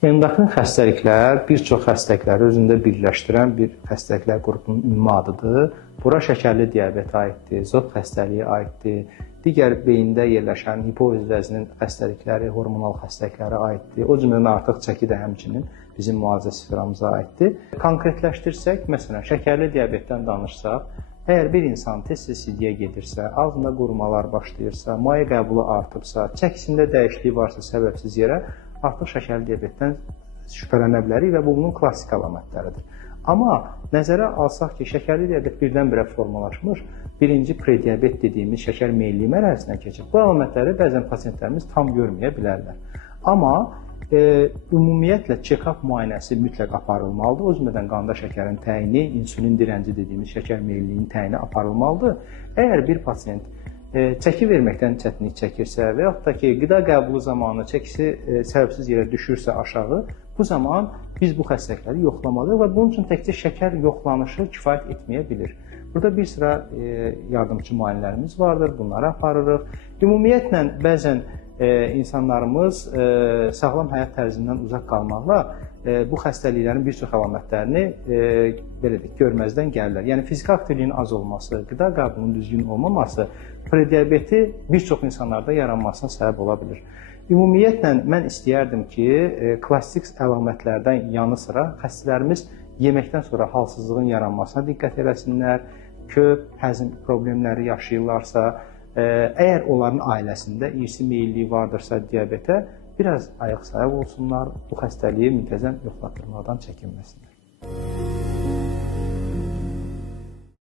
Endokrin xəstəliklər bir çox xəstəlikləri özündə birləşdirən bir xəstəliklər qrupunun ümumi adıdır. Bura şəkərli diabet aiddir, zot xəstəliyi aiddir, digər beyində yerləşən hipofiz vəzinin xəstəlikləri, hormonal xəstəlikləri aiddir. O cümlədən artıq çəki də həmçinin bizim müalicə sferamıza aiddir. Konkretləşdirsək, məsələn, şəkərli diabetdən danışsaq, əgər bir insan tez-tez sidiyə gedirsə, ağzında qurumalar başlayırsa, maye qəbulu artıbsa, çəkisində dəyişiklik varsa səbəbsiz yerə, artıq şəkərli diabetdən şübhələnə bilərik və bu bunun klassik əlamətləridir. Amma nəzərə alsaq ki, şəkərli diabet birdən-birə formalaşmış, birinci prediabet dediyimiz şəkər meyilliyi mərhələsinə keçib, bu əlamətləri bəzən pasientlərimiz tam görməyə bilərlər. Amma ümumiyyətlə check-up müayinəsi mütləq aparılmalıdır. O cümlədən qanda şəkərin təyini, insülin dirənci dediyimiz şəkər meyilliyinin təyini aparılmalıdır. Əgər bir pasient çəki verməkdən çətinlik çəkirsə və yaxud da ki, qida qəbulu zamanı çəkisi səbəbsiz yerə düşürsə aşağı, bu zaman biz bu xəstəlikləri yoxlamalıyıq və bunun üçün təkcə şəkər yoxlanışı kifayət etməyə bilir. Burada bir sıra yardımçı müayinələrimiz vardır, bunları aparırıq. Ümumiyyətlə, bəzən insanlarımız sağlam həyat tərzindən uzaq qalmaqla bu xəstəliklərin bir çox əlamətlərini görməzdən gəlirlər. Yəni, fiziki aktivliyin az olması, qida qəbulunun düzgün olmaması prediabeti bir çox insanlarda yaranmasına səbəb ola bilir. Ümumiyyətlə, mən istəyərdim ki, klassik əlamətlərdən yanı sıra xəstələrimiz yeməkdən sonra halsızlığın yaranmasına diqqət eləsinlər, köp, həzm problemləri yaşayırlarsa, əgər onların ailəsində irsi meyilliyi vardırsa diabetə, biraz ayıq-sayıq olsunlar, bu xəstəliyi müntəzəm yoxlatdırmadan çəkinməsinlər.